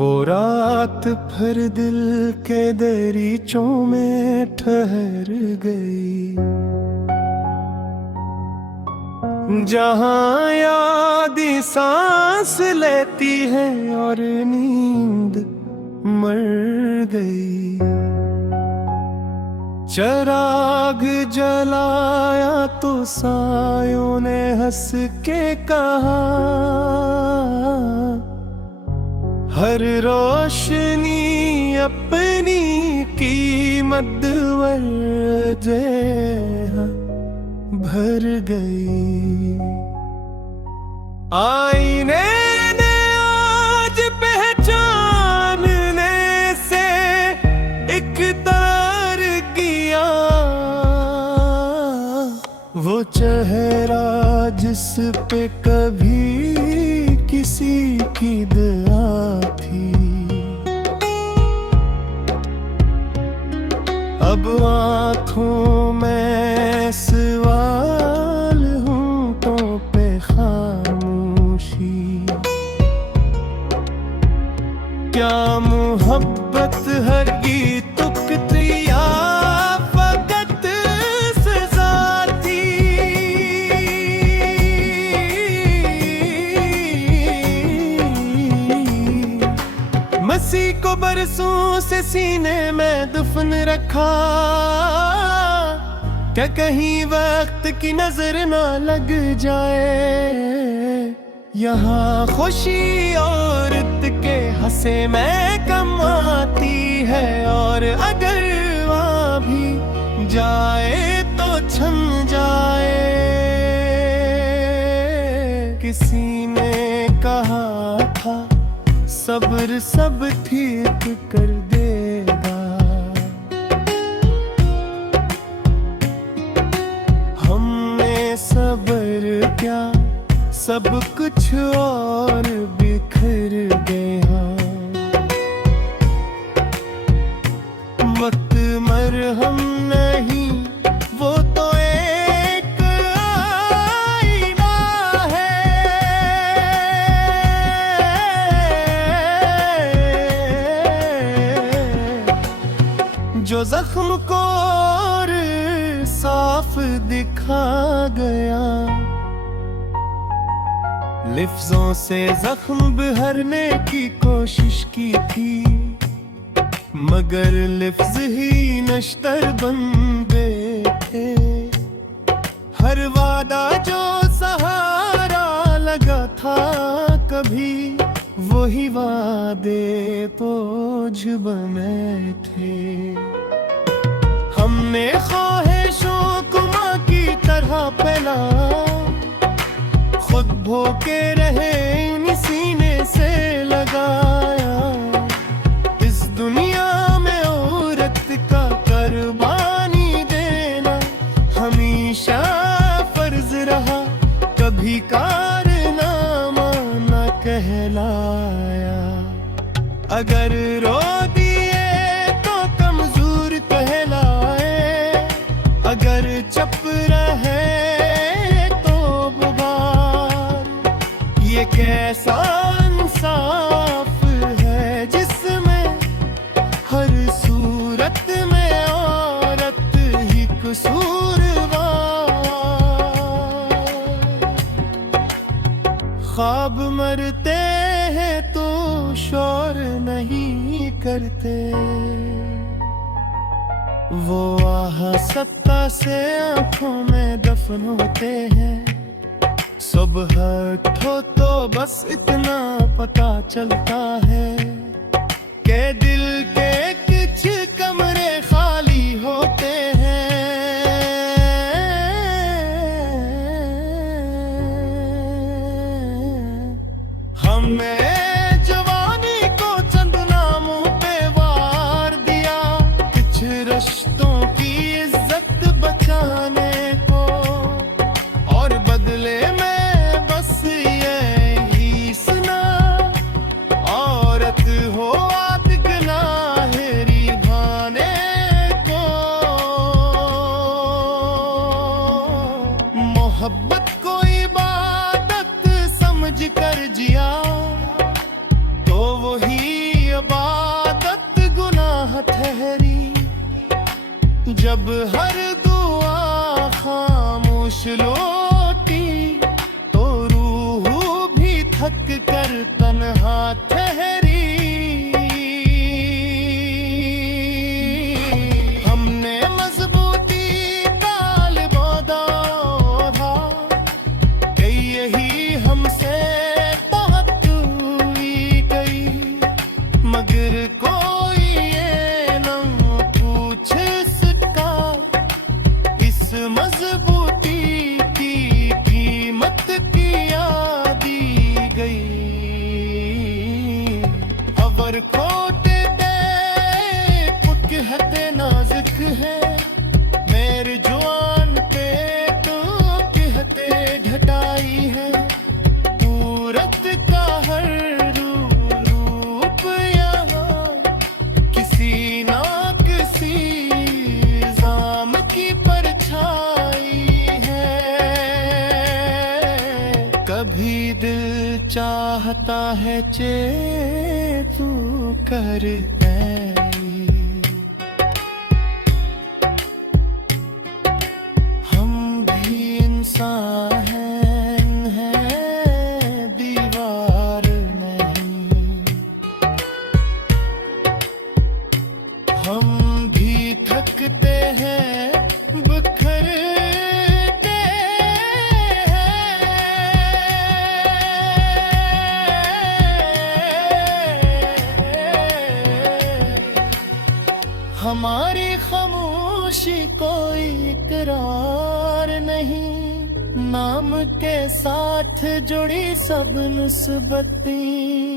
वो रात फिर दिल के दरीचों में ठहर गई, जहां यादें सांस लेती है और नींद मर गई। चिराग जलाया तो सायों ने हंस के कहा, हर रोशनी अपनी कीमत वजह भर गई। आईने ने आज पहचानने से इकरार किया, वो चेहरा जिस पे कभी किसी की दया थी, अब आँखों में सवाल होंठों पे खामोशी। क्या मोहब्बत हरगी तुकती या फकत सजा थी? मसीह को बरसों से सीने में दफन रखा, क्या कहीं वक्त की नजर ना लग जाए? यहाँ खुशी औरत के हंसे में कम आती है, और अगर वहाँ भी जाए तो छन जाए। किसी ने कहा था सब्र सब ठीक कर देगा, हमने सब्र क्या सब कुछ और बिखर गया। वक्त मरहम नहीं, वो तो एक आईना है, जो जख्म को और साफ दिखा गया। लिफ्ज़ों से जख्म बहरने की कोशिश की थी, मगर लिफ्ज़ ही नश्तर बन गए थे। हर वादा जो सहारा लगा था कभी, वही वादे बोझ बने थे। हमने ख्वाहिशों को माँ की तरह फैला, खुद भूखे रहे इन सीने से लगाया। इस दुनिया में औरत का कुर्बानी देना हमेशा फर्ज रहा, कभी कारनामा न कहलाया। अगर रो दिए तो कमजोर कहलाए, अगर चुप रहे तो बुबार। ये कैसा इंसाफ है जिसमें हर सूरत में औरत ही कसूरवार। ख्वाब मरते हैं तो शोर नहीं करते, वो आह सत्ता से आंखों में दफन होते हैं। सुबह उठो तो बस इतना पता चलता है कि दिल के कुछ कमरे खाली होते हैं। हमें जवानी को चंद नामों पे वार दिया, कुछ रिश्तों की इज्जत बचाने को, और बदले में बस यही सुना, औरत हो आदगनाहरी भाने को। मोहब्बत को इबादत समझ कर जिया तो वही जब हर दुआ खामोश लौटी तो रूह भी थक कर तन्हा ठहरी। हमने मजबूती ताल बोधा कि यही हमसे ताकत हुई गई, मगर कोई ये न पूछ सका इस मजबूती की कीमत किया दी गई। अवर खोटे ते पुक हते नाजुक है, मेरे जवान पे तो कहते घटाई है। पूरत का हर रूप यहाँ किसी ना किसी जाम की परछाई है। कभी दिल चाहता है चे तू कर ऐ। हम भी इंसान हैं दीवार नहीं, हम भी थकते हैं बिखरते हैं। हमारी खामोशी कोई इकरार नहीं, नाम के साथ जुड़ी सब निस्बतें।